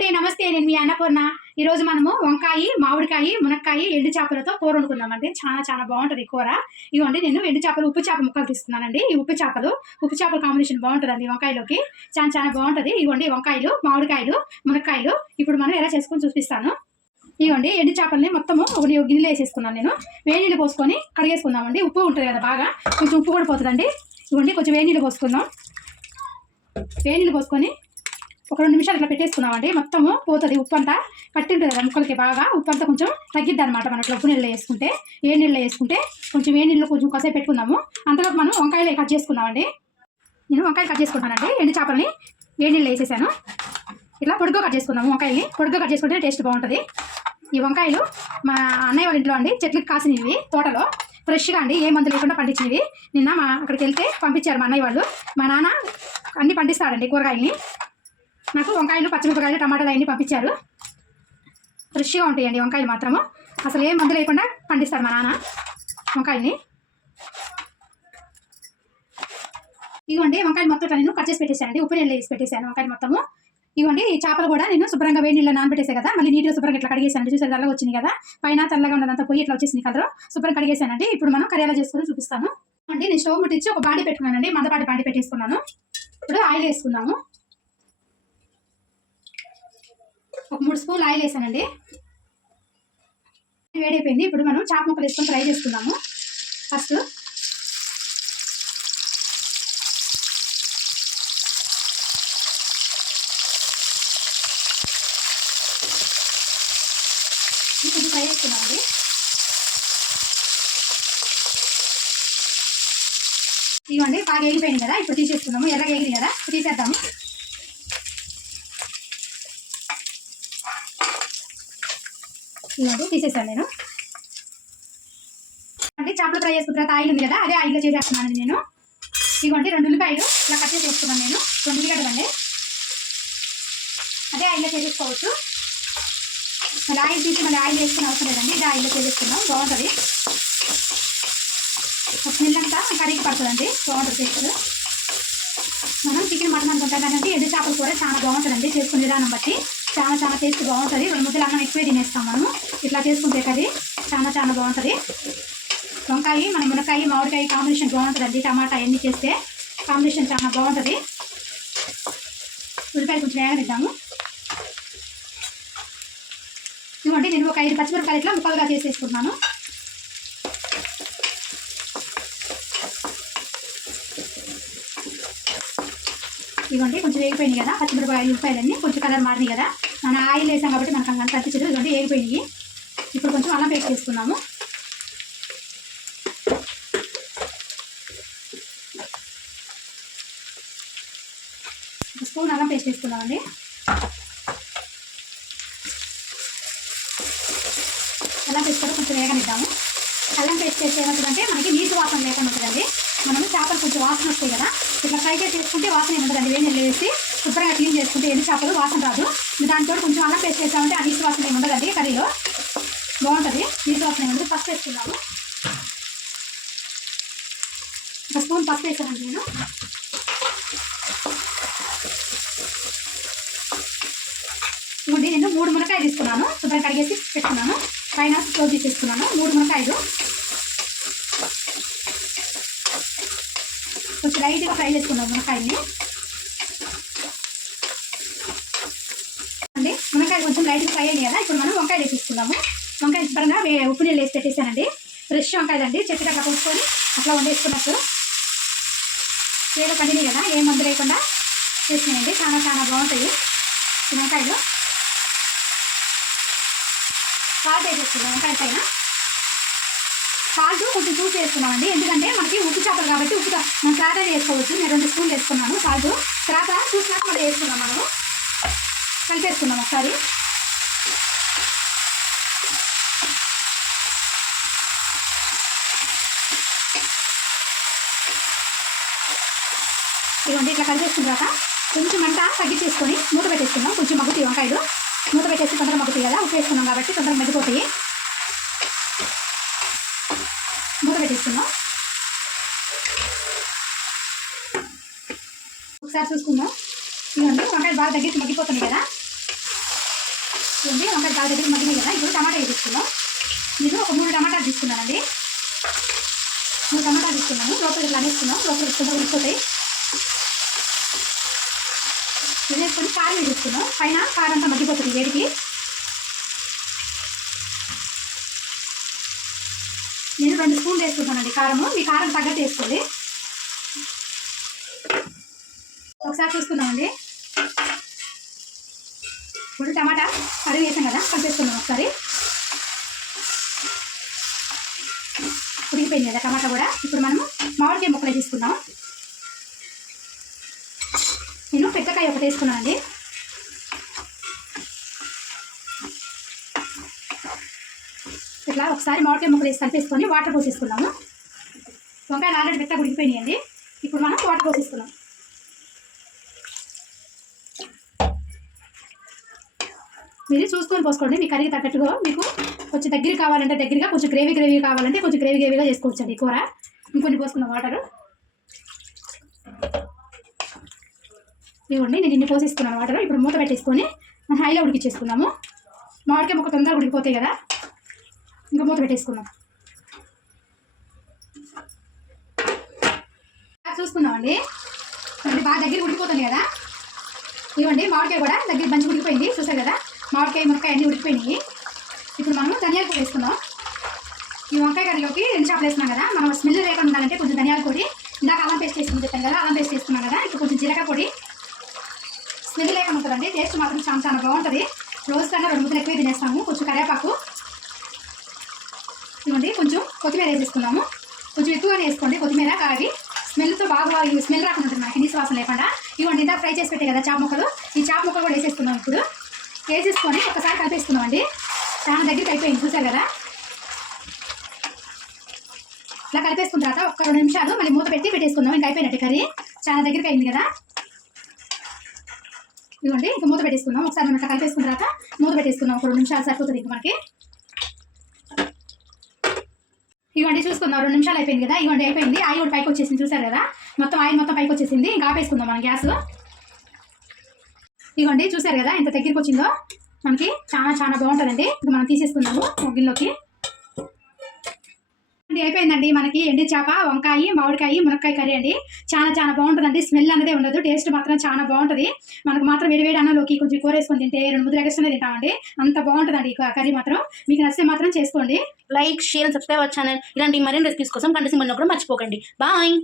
అండి, నమస్తే. నేను మీ అన్నపూర్ణ. ఈరోజు మనము వంకాయ, మామిడికాయ, మునక్కాయ, ఎండు చేపలతో కూర వండుకుందామండి. చాలా చాలా బాగుంటుంది కూర. ఇవ్వండి, నేను ఎండు చేపలు, ఉప్పు చేప ముక్కలు తీసుకున్నానండి. ఈ ఉప్పు చేపల కాంబినేషన్ బాగుంటుందండి వంకాయలోకి. చాలా చాలా బాగుంటుంది. ఇవ్వండి వంకాయలు, మామిడికాయలు, మునక్కాయలు. ఇప్పుడు మనం ఎలా చేసుకొని చూపిస్తాను. ఇవ్వండి ఎండు చేపల్ని మొత్తము ఒక గిన్నెలో వేసేసుకున్నాను. నేను వేడి నీళ్ళు పోసుకొని కడిగేసుకుందామండి. ఉప్పు ఉంటుంది కదా, బాగా కొంచెం ఉప్పు కూడా పోతుందండి. ఇవ్వండి కొంచెం వేడి నీళ్ళు పోసుకుందాం. వేడి నీళ్ళు పోసుకొని ఒక 2 నిమిషాలు ఇట్లా పెట్టేసుకున్నామండి. మొత్తము పోతుంది, ఉప్పు అంతా పట్టి ఉంటుంది కదా ముక్కలకి. బాగా ఉప్పు అంతా కొంచెం తగ్గిద్ది అనమాట. మనం ఉప్పు నీళ్ళు వేసుకుంటే, ఏ నీళ్ళు వేసుకుంటే కొంచెం ఏ నీళ్ళు కొంచెం కాసేపు పెట్టుకుందాము. అంతలోపు మనం వంకాయలు కట్ చేసుకున్నామండి. నేను వంకాయలు కట్ చేసుకుంటానండి. ఎండు చేపల్ని ఏ నీళ్ళు వేసేసాను. ఇట్లా పొడుగ్గా కట్ చేసుకున్నాము. వంకాయని పొడుగ్గా కట్ చేసుకుంటే టేస్ట్ బాగుంటుంది. ఈ వంకాయలు మా అన్నయ్య వాళ్ళ ఇంట్లో అండి, చెట్లకి కాసినవి, తోటలో ఫ్రెష్గా అండి, ఏ మందు లేకుండా పండించినవి. నిన్న అక్కడికి వెళ్తే పంపించారు మా అన్నయ్య వాళ్ళు. మా నాన్న అన్నీ పండిస్తాడండి కూరగాయలని. నాకు వంకాయలు, పచ్చిమిరపకాయలు, టమాటాలు అన్నీ పంపించారు. ఫ్రెష్గా ఉంటాయండి వంకాయలు మాత్రము. అసలు ఏ మందు లేకుండా పండిస్తారు మా నాన్న వంకాయల్ని. ఇవ్వండి వంకాయలు మొత్తం నేను కట్ చేసి పెట్టేశానండి. ఉప్పు నీళ్ళు వేసి పెట్టేశాను వంకాయలు మొత్తము. ఇవ్వండి ఈ చేపలు కూడా నేను శుభ్రంగా వేడి నీళ్ళు నానబెట్టేసాను కదా, మళ్ళీ నీట్గా శుభ్రంగా ఇట్లా కడిగేసాను. చూసారు తెల్లగా వచ్చింది కదా, పైన తెల్లగా ఉన్నదంతా పోయి ఇట్లా వచ్చేసింది కలర్. శుభ్రంగా కడిగేసానండి. ఇప్పుడు మనం కర్రీ ఎలా చేసుకొని చూపిస్తాను అండి. నేను స్టవ్ ముట్టించి ఒక బాండి పెట్టుకున్నానండి. మందపాటి బాండి పెట్టేసుకున్నాను. ఇప్పుడు ఆయిల్ వేసుకున్నాము. ఒక 3 స్పూన్లు ఆయిల్ వేసానండి. వేడైపోయింది. ఇప్పుడు మనం చేప ముక్కలు వేసుకొని ఫ్రై చేసుకుందాము. ఫస్ట్ కొంచెం ఫ్రై చేసుకున్నామండి. ఇవ్వండి బాగా వేగిపోయింది కదా, ఇప్పుడు తీసేసుకున్నాము. ఎర్రగా వేగింది కదా, ఇప్పుడు తీసేద్దాము. ఇవ్వండి తీసేసాను నేను. అంటే చేపలు ఫ్రై చేసుకున్న తర్వాత ఆయిల్ ఉంది కదా, అదే ఆయిల్లో చేసేస్తున్నాను నేను. ఇవ్వండి 2 ఉల్లిపాయలు ఇలా కట్ చేసి వేసుకున్నాను నేను. 2 ఉల్లిగడ్డలండి, అదే ఆయిల్లో చేసేసుకోవచ్చు. మళ్ళీ ఆయిల్ తీసి మళ్ళీ ఆయిల్ వేసుకుని అవసరం లేదండి, ఇదే ఆయిల్లో చేసేసుకున్నాం. బాగుంటుంది. ఒక స్మెల్ అంతా కర్రీకి పడుతుందండి, బాగుంటుంది టేస్ట్. మనం చికెన్, మటన్ అనుకుంటాం కదండి, ఎండు చేపలు కూడా చాలా బాగుంటుందండి. చేసుకునే విధానం బట్టి చాలా చాలా టేస్ట్ బాగుంటుంది. 2 ముద్దలు అన్నం ఎక్కువే తినేస్తాం మనము ఇట్లా చేసుకుంటే. కర్రీ చాలా చాలా బాగుంటుంది. వంకాయ, మన మునక్కాయ, మామిడికాయ కాంబినేషన్ బాగుంటుందండి. టమాటా అన్నీ చేస్తే కాంబినేషన్ చాలా బాగుంటుంది. ఉల్లిపాయలు కొంచెం వేగనిద్దాము. ఇవ్వండి నేను ఒక 5 పచ్చిమిరపకాయలు ఇట్లా ముక్కలుగా చేసేసుకుంటున్నాను. ఇవ్వండి కొంచెం వేగిపోయినాయి కదా పచ్చిమిరపకాయలు, ఉల్లిపాయలన్నీ కొంచెం కలర్ మారినాయి కదా. మన ఆయిల్ వేసాం కాబట్టి మనకు అంత అనిపించదు. ఇవ్వండి వేగిపోయినాయి. ఇప్పుడు కొంచెం అల్లం పేస్ట్ వేసుకున్నాము. ఒక స్పూన్ అల్లం పేస్ట్ వేసుకున్నామండి. అల్లం పేస్ట్ కూడా కొంచెం వేగనిద్దాము. అల్లం పేస్ట్ చేస్తే ఏమవుతుందంటే మనకి నీసు వాసన లేకుండా ఉంటుందండి. మనము చేపలు కొంచెం వాసన వస్తాయి కదా, ఇట్లా ఫ్రై చేసి వేసుకుంటే వాసన ఏముంటుందండి. వేడి నీళ్ళు వేసి శుభ్రంగా క్లీన్ చేసుకుంటే ఎండు చేపలు వాసన రాదు. దాంతో కొంచెం అల్లం పేస్ట్ వేసామంటే ఆ నీసు వాసన ఏముండదండి. కర్రీలో బాగుంటుంది, నీసు వాసన ఏముంటుంది. పసుపు వేసుకున్నాము. ఒక స్పూన్ పసుపు వేసానండి నేను. ఇవ్వండి నేను 3 మునక్కాయలు తీసుకున్నాను. శుభ్రంగా కడిగేసి పెట్టుకున్నాను. పైన స్టోవ్ తీసేసుకున్నాను. 3 మునక్కాయలు కొంచెం లైట్గా ఫ్రై చేసుకున్నాము మునక్కాయల్ని. అండి మునక్కాయలు కొంచెం లైట్గా ఫ్రై అయ్యాయి కదా, ఇప్పుడు మనం వంకాయలు వేసేసుకున్నాము. వంకాయ శుభ్రంగా ఉప్పు నీళ్ళు వేసి పెట్టేశానండి. ఫ్రెష్ వంకాయలు అండి, చెట్టుకి అట్లా కొట్టుకొని అట్లా వండేసుకున్నట్టు. ఏదో పండినాయి కదా, ఏ మందు లేకుండా చేసినాయండి. చాలా చాలా బాగుంటాయి ఈ వంకాయలు. సాల్ట్ వేసేసుకున్నాం వంకాయ పైన. సాల్ట్ కొంచెం చూసి వేసుకున్నామండి, ఎందుకంటే మనకి ఉప్పు చేపలు కాబట్టి ఉప్పు మనం తర్వాత వేసుకోవచ్చు. నేను 2 స్పూన్లు వేసుకున్నాను సాల్ట్. తర్వాత చూసినాక మళ్ళీ వేసుకున్నాం. మనము కలిపేసుకున్నాం ఒకసారి. ఇవ్వండి ఇట్లా కలిపేసుకున్న తర్వాత కొంచెం మంట తగ్గించేసుకొని మూత పెట్టేసుకున్నాం. కొంచెం మగ్గుతాయి వంకాయలు, మూత పెట్టేసి తొందరగా మగ్గుతాయి కదా, ఉప్పు వేసుకున్నాం కాబట్టి తొందరగా మగ్గిపోతాయి. మూత పెట్టేసుకున్నాం. ఒకసారి చూసుకుందాం. ఇవ్వండి వంకాయలు బాగా దగ్గరికి మగ్గిపోతుంది కదా, చూడండి వంకాయ బాగా దగ్గర మగ్గినాయి కదా. ఇప్పుడు టమాటా తీసుకున్నాం. నేను ఒక 3 టమాటాలు తీసుకున్నానండి. 3 టమాటాలు తీసుకున్నాను. లోపల ఇట్లా అనేసుకున్నాం. లోపల ఇష్టంగా ఉడిపోతాయి. వేసుకొని కారం వేసుకున్నాం. పైన కారం అంతా మగ్గిపోతుంది వేడికి. నేను 2 స్పూన్లు వేసుకుంటానండి కారము. మీ కారం తగ్గట్టు వేసుకోండి. ఒకసారి చూసుకుందామండి. ఇప్పుడు టమాటా కర్రీ వేసాం కదా, కలిపేసుకున్నాం ఒకసారి. ఉడికిపోయింది కదా టమాటా కూడా. ఇప్పుడు మనము మామిడికాయ ముక్కలు తీసుకున్నాం. నేను పెద్దకాయ ఒకటి వేసుకున్నానండి. ఇట్లా ఒకసారి మామిడికాయ ముక్కలు వేసి కలిపేసుకొని వాటర్ పోసేసుకున్నాము. వంకాయలు ఆల్రెడీ పెద్దగా ఉడికిపోయినాయండి. ఇప్పుడు మనం వాటర్ పోసేసుకున్నాం. మీరు చూసుకొని పోసుకోండి మీ కర్రీకి తగ్గట్టుగా. మీకు కొంచెం దగ్గర కావాలంటే దగ్గరగా, కొంచెం గ్రేవీ కావాలంటే కొంచెం గ్రేవీగా చేసుకోవచ్చండి కూర. ఇంకొన్ని పోసుకున్న వాటర్ ఇవ్వండి. నేను ఇన్ని పోసేసుకున్నాను వాటర్. ఇప్పుడు మూత పెట్టేసుకొని హైలో ఉడికిచ్చేసుకున్నాము. మామిడికాయ ముక్క తొందరగా ఉడికిపోతాయి కదా. ఇంకా మూత పెట్టేసుకున్నాం. చూసుకుందామండి. బాగా దగ్గర ఉడికిపోతుంది కదా. ఇవ్వండి మామిడికాయ కూడా దగ్గర మంచిగా ఉడికిపోయింది. చూసారు కదా, మామిడికాయ మునక్కాయ అన్నీ ఉడికిపోయినాయి. ఇప్పుడు మనం ధనియాల పొడి వేసుకుందాం. ఈ వంకాయ కర్రీలోకి 2 చేపలు వేస్తున్నాం కదా, మనం స్మెల్ లేకుండా ఉండాలంటే కొంచెం ధనియాల పొడి, ఇందాక అల్లం పేస్ట్ వేసుకుని చెప్పాను కదా, అల్లం పేస్ట్ వేసుకున్నాం కదా. ఇప్పుడు కొంచెం జీలకర్ర పొడి. స్మెల్ లేకుండా ఉంటుందండి. టేస్ట్ మాత్రం చాలా బాగుంటుంది. రోజు కన్నా 2 ముద్దలు ఎక్కువ తినేస్తాము. కొంచెం కరివేపాకు ఇవ్వండి. కొంచెం కొత్తిమీర వేసేసుకున్నాము. కొంచెం ఎక్కువగానే వేసుకోండి కొత్తిమీర. అది స్మెల్తో బాగా స్మెల్ రాకుండా ఉంటుంది మనకి, నీసు వాసన లేకుండా. ఇవ్వండి ఇందాక ఫ్రై చేసి పెట్టే కదా చేప ముక్కలు, ఈ చేప ముక్కలు కూడా వేసేసుకున్నాం. ఇప్పుడు వేసేసుకొని ఒకసారి కలిపేసుకున్నాం అండి. చాలా దగ్గరికి అయిపోయింది చూసారు కదా. ఇలా కలిపేసుకున్న తర్వాత ఒక 2 నిమిషాలు మళ్ళీ మూత పెట్టేసుకుందాం. ఇంకా అయిపోయినట్టు కర్రీ చాలా దగ్గరికి అయింది కదా. ఇవ్వండి ఇంకా మూత పెట్టేసుకుందాం. ఒకసారి మనం ఇట్లా కలిపేసుకున్న తర్వాత మూత పెట్టేసుకుందాం. ఒక 2 నిమిషాలు సరిపోతుంది ఇంకా మనకి. ఇవ్వండి చూసుకుందాం. 2 నిమిషాలు అయిపోయింది కదా. ఇవ్వండి అయిపోయింది. ఆయిల్ కూడా పైకి వచ్చేసింది చూసారు కదా. ఆయిల్ మొత్తం పైకి వచ్చేసింది. ఇంకా ఆపేసుకుందాం మనం గ్యాస్. ఇవ్వండి చూసారు కదా ఎంత దగ్గరికి వచ్చిందో మనకి. చాలా బాగుంటుందండి. ఇంకా మనం తీసేసుకుందాము గిన్నెలోకి. అయిపోయిందండి మనకి ఎండి చేప వంకాయ మామిడికాయ మునక్కాయ కర్రీ అండి. చాలా బాగుంటుందండి. స్మెల్ అనేది ఉండదు. టేస్ట్ మాత్రం చాలా బాగుంటుంది. మనకు మాత్రం వేడి అన్నంలోకి కొంచెం కూర వేసుకొని తింటే 2 ముద్దలు ఎగస్ట్రానే తింటామండి. అంత బాగుంటుందండి ఈ కర్రీ మాత్రం. మీకు నచ్చితే మాత్రం చేసుకోండి. Like, share, subscribe our channel. ఇలాంటి మరిన్ని రెసిపీస్ కోసం గంట సింబల్ నొక్కడం మర్చిపోకండి. బాయ్.